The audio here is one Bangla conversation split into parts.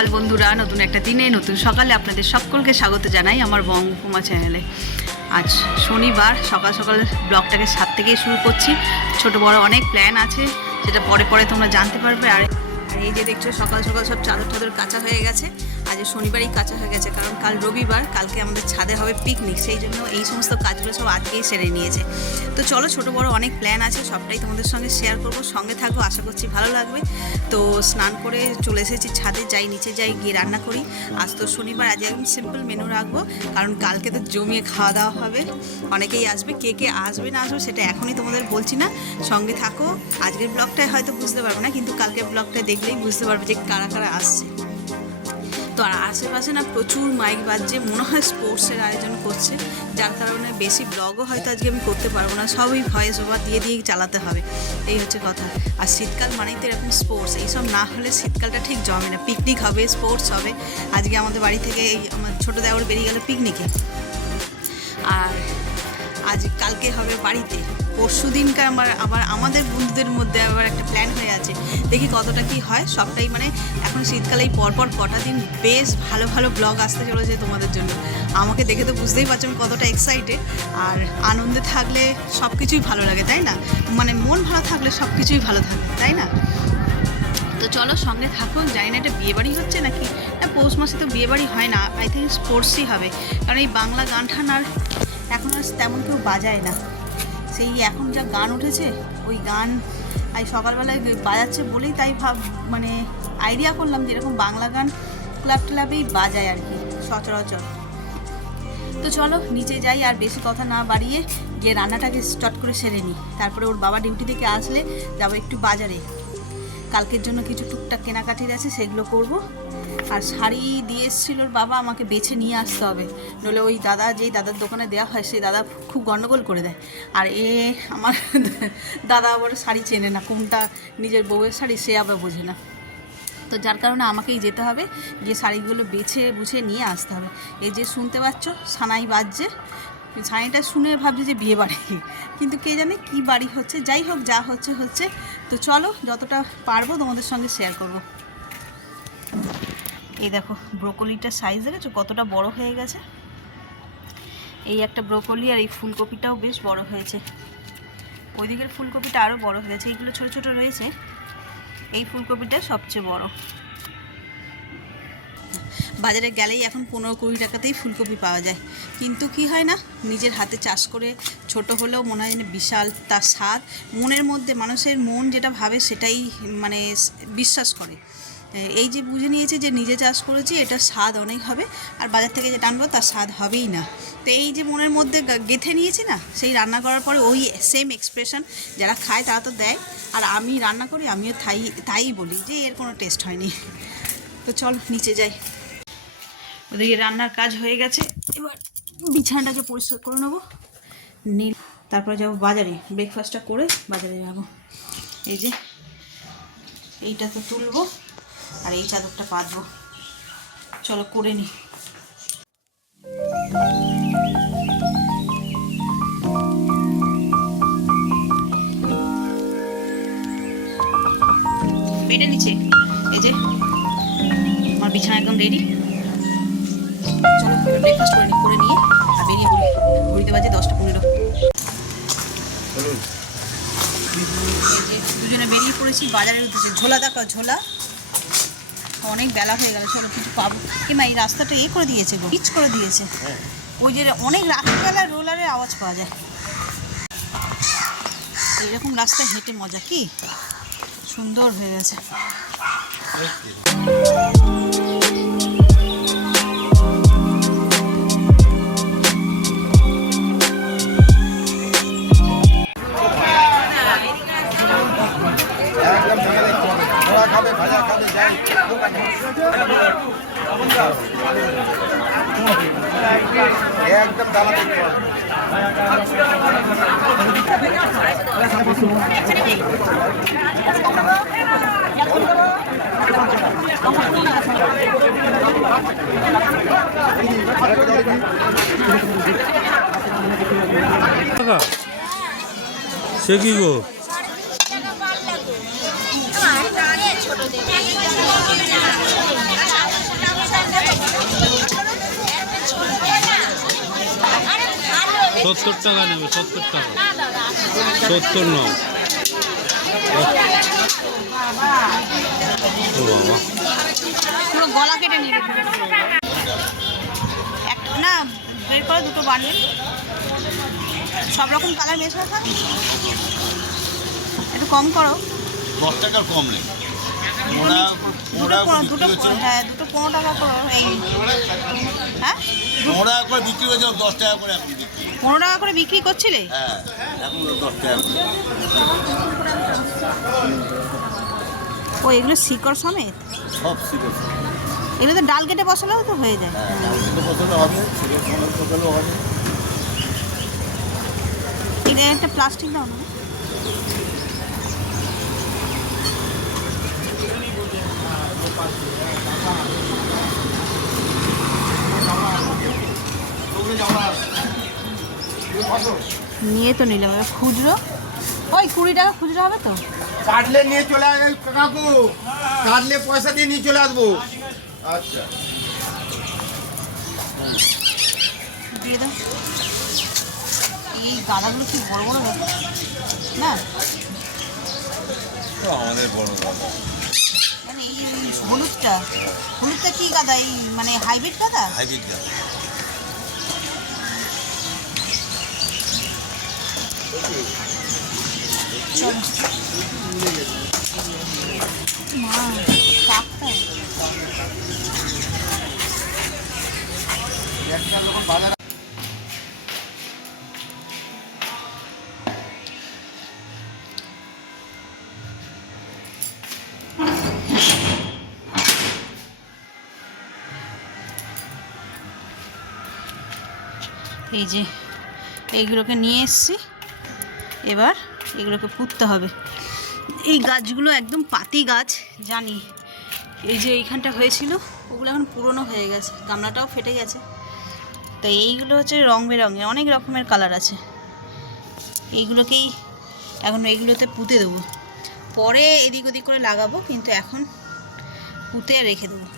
সকাল বন্ধুরা, নতুন একটা দিনে নতুন সকালে আপনাদের সকলকে স্বাগত জানাই আমার বঙ্গকুমা চ্যানেলে। আজ শনিবার, সকাল সকাল ব্লগটাকে 7 থেকেই শুরু করছি। ছোট বড় অনেক প্ল্যান আছে, সেটা পরে পরে তোমরা জানতে পারবে। আর এই যে দেখছো সকাল সকাল সব চাদর টাদর কাঁচা হয়ে গেছে। আজ শনিবারই কাঁচা হয়ে গেছে, কারণ কাল রবিবার, কালকে আমাদের ছাদে হবে পিকনিক, সেই জন্য এই সমস্ত কাজগুলো সব আজকেই সেরে নিয়েছে। তো চলো, ছোটো বড় অনেক প্ল্যান আছে, সবটাই তোমাদের সঙ্গে শেয়ার করবো, সঙ্গে থাকবো, আশা করছি ভালো লাগবে। তো স্নান করে চলে এসেছি ছাদে, যাই নিচে যাই, গিয়ে রান্না করি। আজ তো শনিবার, আজ একদম সিম্পল মেনু রাখবো, কারণ কালকে তো জমিয়ে খাওয়া দাওয়া হবে, অনেকেই আসবে। কে কে আসবে না আসবে সেটা এখনই তোমাদের বলছি না, সঙ্গে থাকো। আজকের ব্লগটায় হয়তো বুঝতে পারবে না, কিন্তু কালকের ব্লগটা দেখলেই বুঝতে পারবে যে কারা কারা আসছে। তো আর আশেপাশে না প্রচুর মাইক বাজছে, মনে হয় স্পোর্টসের আয়োজন করছে, যার কারণে বেশি ব্লগও হয়তো আজকে আমি করতে পারবো না, সবই ভয়েস ওভার দিয়ে দিয়েই চালাতে হবে, এই হচ্ছে কথা। আর শীতকাল মানেই তো এরকম স্পোর্টস, এইসব না হলে শীতকালটা ঠিক জমে না। পিকনিক হবে, স্পোর্টস হবে। আজকে আমাদের বাড়ি থেকে এই আমার ছোটো দেওয়ার বেরিয়ে গেল পিকনিকে, আর আজ কালকে হবে বাড়িতে। পরশু দিনকার আবার আমাদের বন্ধুদের মধ্যে আবার একটা প্ল্যান হয়ে আছে, দেখি কতটা কি হয়। সবটাই মানে এখন শীতকালেই পরপর কটা দিন বেশ ভালো ভালো ব্লগ আসতে চলেছে তোমাদের জন্য। আমাকে দেখে তো বুঝতেই পারছো আমি কতটা এক্সাইটেড। আর আনন্দে থাকলে সব কিছুই ভালো লাগে, তাই না? মানে মন ভালো থাকলে সব কিছুই ভালো থাকে, তাই না? তো চলো সঙ্গে থাকো। জানি না এটা বিয়েবাড়ি হচ্ছে নাকি, না পৌষ মাসে তো বিয়েবাড়ি হয় না, আই থিঙ্ক স্পোর্টসই হবে, কারণ এই বাংলা গান ঠান আর এখন আর তেমন কেউ বাজায় না। সেই এখন যা গান উঠেছে, ওই গান এই সকালবেলায় বাজাচ্ছে বলেই তাই মানে আইডিয়া করলাম যে এরকম বাংলা গান ক্লাব ক্লাবেই বাজায় আর কি সচরাচর। তো চলো নিচে যাই, আর বেশি কথা না বাড়িয়ে গিয়ে রান্নাটাকে স্টার্ট করে সেরে নিই। তারপরে ওর বাবা ডিউটি থেকে আসলে যাবো একটু বাজারে, কালকের জন্য কিছু টুকটাক কেনাকাটির আছে, সেগুলো করব। আর শাড়ি দিয়ে এসেছিল ওর বাবা, আমাকে বেছে নিয়ে আসতে হবে, নইলে ওই দাদা, যেই দাদার দোকানে দেওয়া হয় সেই দাদা খুব গণ্ডগোল করে দেয়। আর আমার দাদা আবার শাড়ি চেনে না, কোনটা নিজের বউয়ের শাড়ি সে আবার বোঝে না। তো যার কারণে আমাকেই যেতে হবে, গিয়ে শাড়িগুলো বেছে বুঝে নিয়ে আসতে হবে। এই যে শুনতে পাচ্ছ সানাই বাজছে, সানাইটা শুনে ভাবছি যে বিয়ে বাড়ি, কিন্তু কে জানে কি বাড়ি হচ্ছে। যাই হোক, যা হচ্ছে হচ্ছে। তো চলো যতটা পারবো তোমাদের সঙ্গে শেয়ার করব। এই দেখো ব্রোকলিটার সাইজ দেখেছো কতটা বড় হয়ে গেছে। এই একটা ব্রোকলি, আর এই ফুলকপিটাও বেশ বড় হয়েছে। ওই দিকের ফুলকপিটা আরও বড় হয়েছে, এইগুলো ছোটো ছোটো রয়েছে, এই ফুলকপিটা সবচেয়ে বড়। বাজারে গেলেই এখন 15-20 টাকাতেই ফুলকপি পাওয়া যায়, কিন্তু কি হয় না, নিজের হাতে চাষ করে ছোট হলেও মনে হয় যেন বিশাল তার স্বাদ। মনের মধ্যে মানুষের মন যেটা ভাবে সেটাই মানে বিশ্বাস করে। এই যে বুঝে নিয়েছে যে নিজে চাষ করেছি, এটা স্বাদ অনেক হবে, আর বাজার থেকে যেটা আনবো তার স্বাদ হবেই না। তো এই যে মনের মধ্যে গেঁথে নিয়েছি না, সেই রান্না করার পরে ওই সেম এক্সপ্রেশন যারা খায় তারা তো দেয়, আর আমি রান্না করি আমিও তাই বলি যে এর কোনো টেস্ট হয়নি। তো চল নিচে যাই। ওদিকে রান্নার কাজ হয়ে গেছে, এবার বিছানাটাকে পরিষ্কার করে নেবো, তারপরে যাবো বাজারে, ব্রেকফাস্টটা করে বাজারে যাবো। এই যে এইটা তো তুলবো, আর এই চাদরটা পাতবো, চলো করে নিই। বেডের নিচে এই যে আমার বিছানা একদম রেডি। চলো ব্রেকফাস্ট করে নিয়ে আর বেরিয়ে পড়ি। ঘুরিতে বাজে 10টা 15। দুজনে বেরিয়ে পড়েছি বাজারের উদ্দেশ্যে। ঝোলা দেখো, ঝোলা অনেক বেলা হয়ে গেল, চলো কিছু পাবো কিংবা। এই রাস্তাটা করে দিয়েছে গো, পিচ করে দিয়েছে, ওই যে অনেক রাত্রিবেলা রোলারের আওয়াজ পাওয়া যায়। এইরকম রাস্তায় হেঁটে মজা, কি সুন্দর হয়ে গেছে। একদম ডালা দেখতে হবে। সে কি গো? 70 টাকা নেবে, 70 টাকা, 70 নাও। ও বাবা, পুরো গলা কেটে নিয়ে একটা না বের করে দুটো বান্ডেল, সব রকম কালার বেশ হয়। একটু কম করো, 10 টাকার কম নেই। দুটো 15 টাকা করে। এই হ্যাঁ 15 টাকা করে বিক্রি হয়েছে, 10 টাকা করে এখন বিক্রি। 15 টাকা করে বিক্রি করছিলে? হ্যাঁ, এখন 10 টাকা করে। ও এগুলো শিকড় সমেত? সব শিকড়। এগুলো তো ডাল কেটে বসালেও তো হয়ে যায়। হ্যাঁ, ডাল কেটে বসালে হবে, শিকড় সমেত বসালেও হবে। এটা একটা প্লাস্টিক দাও না। নিয়ে তো নিলাম, এবার খুচরো ওই 20 টাকা খুচরো হবে তো? কাটলে নিয়ে চলে আসবে কাকু, কাটলে পয়সা দিয়ে নিয়ে চলে আসবো। আচ্ছা দিয়ে দাও। এই গাঁদাগুলো কি বড় বড় হবে না? আমাদের বড় গাদা। মানে এই হলুদটা কি গাঁদা? এই মানে হাইব্রিড গাঁদা? হাইব্রিড গাদা। মা কাকটা এই যে এইগুলোকে নিয়ে এসছি, এবার এগুলোকে পুঁততে হবে। এই গাছগুলো একদম পাতি গাছ জানি, এই যে এইখানটা হয়েছিল ওগুলো এখন পুরনো হয়ে গেছে, গামলাটাও ফেটে গেছে। তাই এইগুলো হচ্ছে রং বেরঙের, অনেক রকমের কালার আছে। এইগুলোকেই এখন এইগুলোতে পুঁতে দেবো, পরে এদিক ওদিক করে লাগাবো, কিন্তু এখন পুঁতে রেখে দেবো।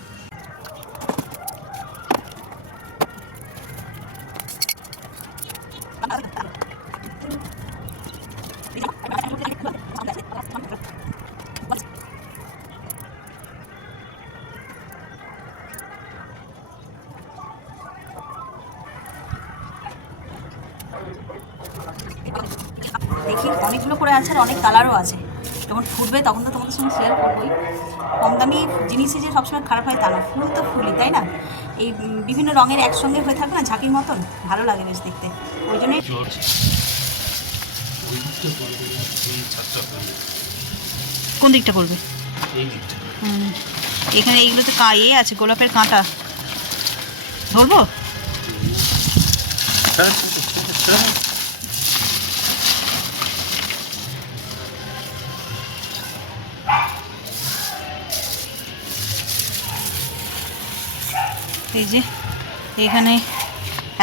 দেখি অনেকগুলো করে আছে আর অনেক কালারও আছে, যখন ফুটবে তখন তো তোমাদের সঙ্গে শেয়ার করবোই। কম দামি জিনিসই যে সবসময় খারাপ হয় তা না, ফুল তো ফুলই, তাই না? এই বিভিন্ন রঙের একসঙ্গে হয়ে থাকবে না ঝাঁকির মতন, ভালো লাগে বেশ দেখতে, ওই জন্যই। কোন দিকটা করবে? এখানে এইগুলোতে আছে গোলাপের কাঁটা, ধরবো? এই যে এখানে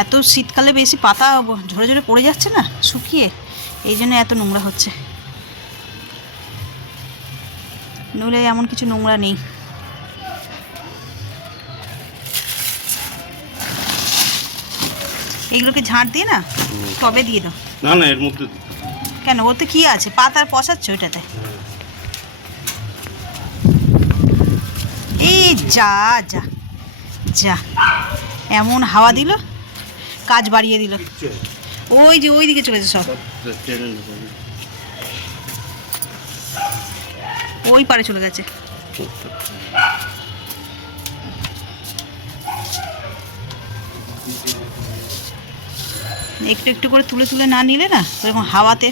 এত শীতকালে বেশি পাতা ঝরে ঝরে পড়ে যাচ্ছে না শুকিয়ে, এই জন্য এত নোংরা হচ্ছে, নইলে এমন কিছু নোংরা নেই। এগুলোকে ঝাঁট দিয়ে না টবে দিয়ে দাও। না না, এর মধ্যে কেন? ওতে কি আছে? পাতার পচাচ্ছ ওইটাতে? এই যা যা যা, এমন হাওয়া দিল, কাজ বাড়িয়ে দিল। ওই যে ওই দিকে চলেছে সব, ওই পারে চলে গেছে। একটু একটু করে তুলে তুলে না নিলে না এরকম হাওয়াতে।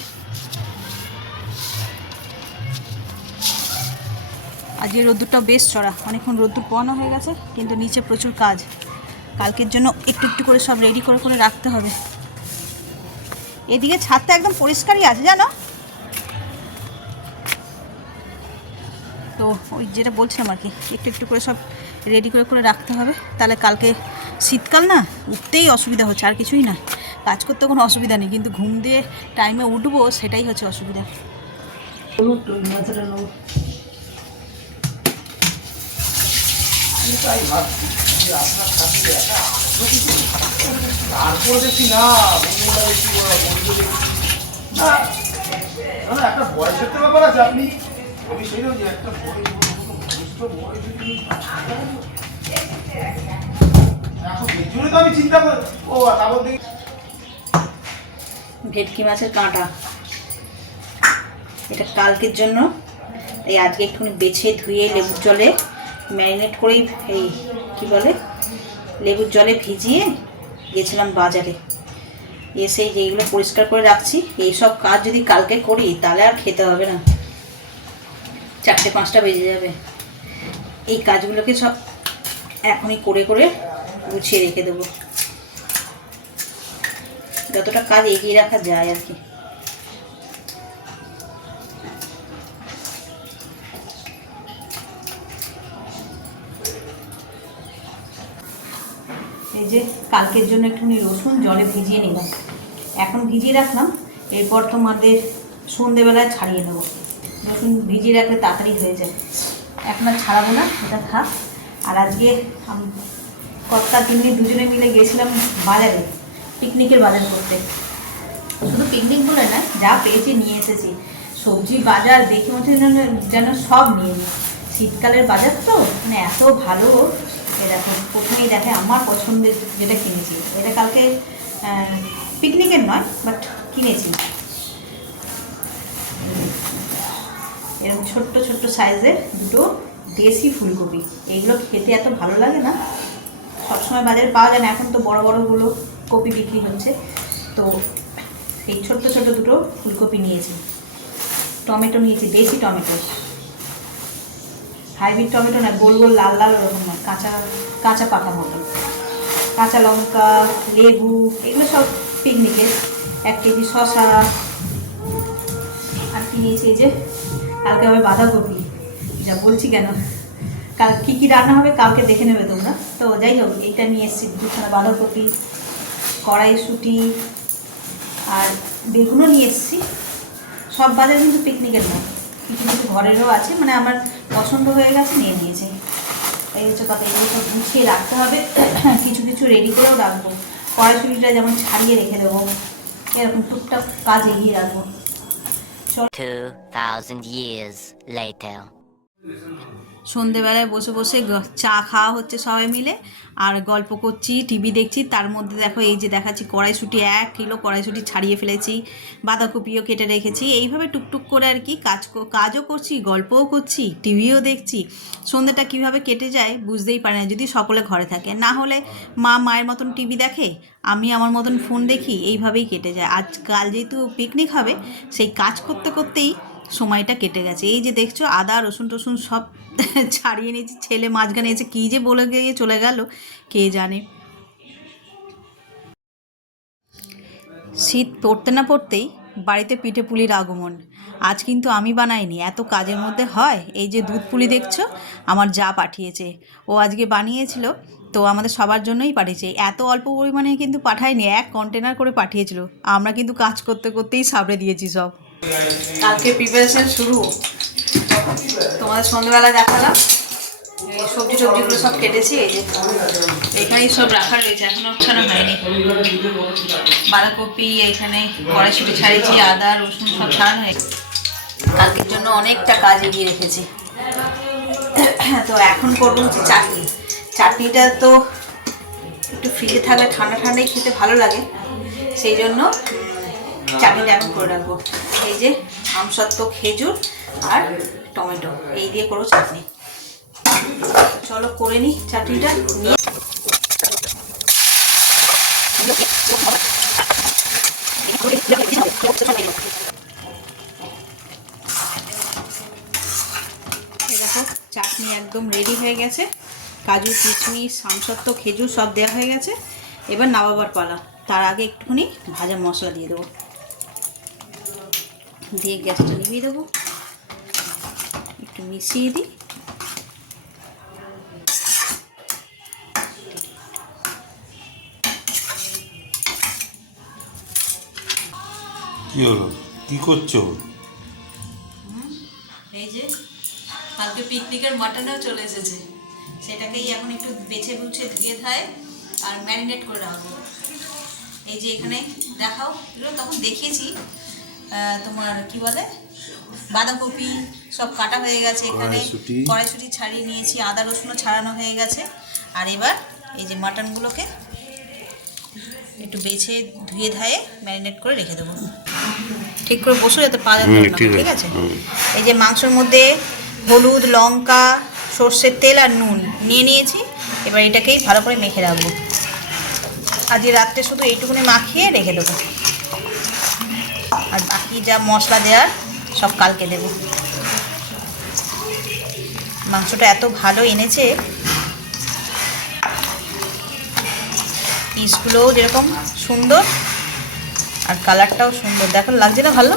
আজকে রোদ্দুরটা বেশ চড়া, অনেকক্ষণ রোদ্দুর পোয়ানো হয়ে গেছে, কিন্তু নিচে প্রচুর কাজ, কালকের জন্য একটু একটু করে সব রেডি করে করে রাখতে হবে। এদিকে ছাদটা একদম পরিষ্কারই আছে জানো তো, ওই যেটা বলছিলাম আর কি, একটু একটু করে সব রেডি করে করে রাখতে হবে, তাহলে কালকে শীতকাল না, উঠতেই অসুবিধা হচ্ছে, আর কিছুই না। কাজ করতে কোনো অসুবিধা নেই, কিন্তু ঘুম দিয়ে টাইমে উঠবো সেটাই হচ্ছে অসুবিধা। তাই ভাবছি যে আপনার সাথে তারপরে দেখছি না বন্ধুরা দেখছি না না, একটা বয়সের তো ব্যাপার আছে। আপনি আমি সেই রকম একটা বয়স যদি এখন এর জন্য তো আমি চিন্তা করি। ও তারপর দেখি ভেটকি মাছের কাঁটা, এটা কালকের জন্য, এই আজকে একটুখানি বেছে ধুয়ে লেবুর জলে ম্যারিনেট করেই, এই কি বলে, লেবুর জলে ভিজিয়ে গেছিলাম বাজারে, এসে যেগুলো পরিষ্কার করে রাখছি। এইসব কাজ যদি কালকে করি তাহলে আর খেতে হবে না, 4-5টা বেজে যাবে। এই কাজগুলোকে সব এখনই করে করে গুছিয়ে রেখে দেবো, যতটা কাজ এগিয়ে রাখা যায় আর কি। এই যে কালকের জন্য একটুখানি রসুন জলে ভিজিয়ে নিলাম, এখন ভিজিয়ে রাখলাম, এরপর তোমাদের সন্ধেবেলায় ছাড়িয়ে নেবো। রসুন ভিজিয়ে রাখলে তাড়াতাড়ি হয়ে যায়, এখন আর ছাড়াবো না, এটা থাক। আর আজকে কর্তা তিন্নি দুজনে মিলে গেছিলাম বাজারে, পিকনিকের বাজার করতে। শুধু পিকনিক বলে না, যা পেয়েছি নিয়ে এসেছি। সবজি বাজার দেখে মধ্যে যেন সব নিয়ে নিই, শীতকালের বাজার তো মানে এত ভালো। এরকম প্রথমেই দেখে আমার পছন্দের যেটা কিনেছি, এটা কালকে পিকনিকের নয় বাট কিনেছি। এরকম ছোট্ট ছোট্ট সাইজের দুটো দেশি ফুলকপি, এইগুলো খেতে এত ভালো লাগে না, সবসময় বাজারে পাওয়া যায় না, এখন তো বড় বড়গুলো কপি বিক্রি হচ্ছে। তো এই ছোট্ট ছোট দুটো ফুলকপি নিয়েছি, টমেটো নিয়েছি, দেশি টমেটো, হাইব্রিড টমেটো না, গোল গোল লাল লাল ওরকম নয়, কাঁচা কাঁচা পাকা মতন, কাঁচা লঙ্কা, লেবু, এগুলো সব পিকনিকের। 1 কেজি শসা, আর কি নিয়েছি, এই যে কালকে হবে বাঁধাকপি, যা বলছি কেন, কাল কী কী রান্না হবে কালকে দেখে নেবে তোমরা। তো যাই হোক, এইটা নিয়ে এসেছি, দুখানা বাঁধাকপি, কড়াইশুঁটি আর বেগুনও নিয়ে এসেছি। সব বাজার কিন্তু পিকনিকের নয়, কিছু কিছু ঘরেরও আছে, মানে আমার পছন্দ হয়ে গেছে নিয়ে নিয়েছি। এই হচ্ছে কথা, এগুলো সব গুছিয়ে রাখতে হবে, কিছু কিছু রেডি করেও রাখবো। কড়াইশুঁটিটা যেমন ছাড়িয়ে রেখে দেবো, এরকম টুকটাক কাজ এগিয়ে রাখবো। 2000 years later. সন্ধেবেলায় বসে বসে চা খাওয়া হচ্ছে সবাই মিলে, আর গল্প করছি, টিভি দেখছি। তার মধ্যে দেখো এই যে দেখাচ্ছি কড়াইশুঁটি, 1 কিলো কড়াইশুঁটি ছাড়িয়ে ফেলেছি, বাঁধাকপিও কেটে রেখেছি। এইভাবে টুকটুক করে আর কি কাজও করছি, গল্পও করছি, টিভিও দেখছি। সন্ধ্যেটা কীভাবে কেটে যায় বুঝতেই পারি না, যদি সকলে ঘরে থাকে। না হলে মা মায়ের মতন টিভি দেখে, আমি আমার মতন ফোন দেখি, এইভাবেই কেটে যায়। আজকাল যেহেতু পিকনিক হবে, সেই কাজ করতে করতেই সময়টা কেটে গেছে। এই যে দেখছো আদা রসুন টসুন সব ছাড়িয়ে নিয়েছি, ছেলে মাঝখানে এসে কী যে বলে গিয়ে চলে গেল কে জানে। শীত পড়তে না পড়তেই বাড়িতে পিঠে পুলির আগমন। আজ কিন্তু আমি বানাইনি, এত কাজের মধ্যে হয়। এই যে দুধ পুলি দেখছো, আমার যা পাঠিয়েছে, ও আজকে বানিয়েছিল, তো আমাদের সবার জন্যই পাঠিয়েছে। এত অল্প পরিমাণে কিন্তু পাঠায়নি, 1 কন্টেনার করে পাঠিয়েছিল। আমরা কিন্তু কাজ করতে করতেই সাবড়ে দিয়েছি সব। কালকে প্রিপারেশন শুরু, তোমাদের সন্ধ্যাবেলা দেখালাম। এই সবজি টবজিগুলো সব কেটেছি, এই যে এখানেই সব রাখা রয়েছে, এখনো ছাড়া হয়নি। বাঁধাকপি এইখানে, কড়াইশুঁটি ছাড়িয়েছি, আদা রসুন সব ছাড়ানো হয়েছে। কালকের জন্য অনেকটা কাজ এগিয়ে রেখেছি। তো এখন করবো হচ্ছে চাটনি। চাটনিটা তো একটু ফ্রিজে থাকলে ঠান্ডা ঠান্ডাই খেতে ভালো লাগে, সেই জন্য চাটনিটা এখন করে রাখবো। এই যে আমসত্ত্ব, খেজুর আর টমেটো, এই দিয়ে করবো চাটনি। চলো করে নিই চাটনিটা। নিয়ে দেখো চাটনি একদম রেডি হয়ে গেছে, কাজু কিশমিশ আমসত্ত্ব খেজুর সব দেওয়া হয়ে গেছে। এবার নামাবার পালা। তার আগে একটুখানি ভাজা মশলা দিয়ে দেবো, দিয়ে গ্যাসটা নিভিয়ে দেবো, একটু মিশিয়ে দিই। কি হলো, কি করছো? এই যে কালকে পিকনিকের মাটনও চলে এসেছে, সেটাকেই এখন একটু বেছে বুছে ধুয়ে থায় আর ম্যারিনেট করে রাখবো। এই যে এখানে দেখাও, এগুলো তখন দেখিয়েছি, তোমার কি বলে বাঁধাকপি সব কাটা হয়ে গেছে, এখানে কড়াইশুঁটি ছাড়িয়ে নিয়েছি, আদা রসুনও ছাড়ানো হয়ে গেছে। আর এবার এই যে মাটনগুলোকে একটু বেছে ধুয়ে ধায়ে ম্যারিনেট করে রেখে দেবো, ঠিক করে বসে যাতে পা যাবে না, ঠিক আছে। এই যে মাংসের মধ্যে হলুদ, লঙ্কা, সর্ষের তেল আর নুন নিয়ে নিয়েছি। এবার এটাকেই ভালো করে মেখে রাখবো। আজকে রাত্রে শুধু এইটুকুনি মাখিয়ে রেখে দেবো, আর বাকি যা মশলা দেওয়ার সব কালকে দেব। মাংসটা এত ভালো এনেছে, পিসগুলোও যেরকম সুন্দর আর কালারটাও সুন্দর, দেখো লাগছে না ভালো?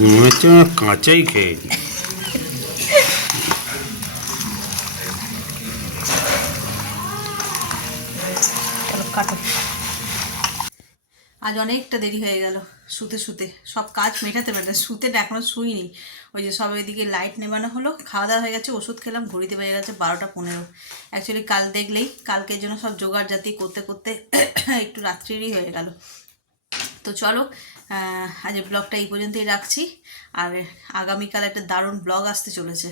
মনে হচ্ছে কাঁচাই খেয়েছি। চলো কাটো। আজ অনেকটা দেরি হয়ে গেল শুতে শুতে, সব কাজ মেটাতে পারতে শুতে এখনও শুইনি। ওই যে সব ওইদিকে লাইট নেবানো হলো, খাওয়া দাওয়া হয়ে গেছে, ওষুধ খেলাম, ঘড়িতে বেজে গেছে 12টা 15। অ্যাকচুয়ালি কাল দেখলেই কালকের জন্য সব জোগাড় জাতি করতে করতে একটু রাত্রিরই হয়ে গেল। তো চলো আজ ব্লগটা এই পর্যন্তই রাখছি। আর আগামীকাল একটা দারুণ ব্লগ আসতে চলেছে,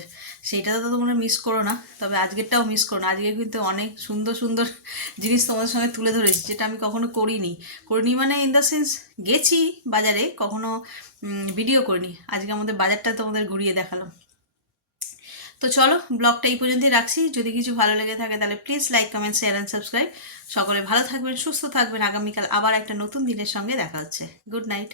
সেইটা তো তোমরা মিস করো না, তবে আজকেরটাও মিস করো না। আজকে কিন্তু অনেক সুন্দর সুন্দর জিনিস তোমাদের সঙ্গে তুলে ধরেছি, যেটা আমি কখনো করিনি মানে ইন দ্য সেন্স গেছি বাজারে, কখনো ভিডিও করিনি। আজকে আমাদের বাজারটা তোমাদের ঘুরিয়ে দেখালাম। তো চলো ব্লগটা এই পর্যন্তই রাখছি। যদি কিছু ভালো লেগে থাকে তাহলে please like, comment, share and subscribe. সকলে ভালো থাকবেন, সুস্থ থাকবেন। আগামীকাল আবার একটা নতুন দিনের সঙ্গে দেখা হচ্ছে। Good night.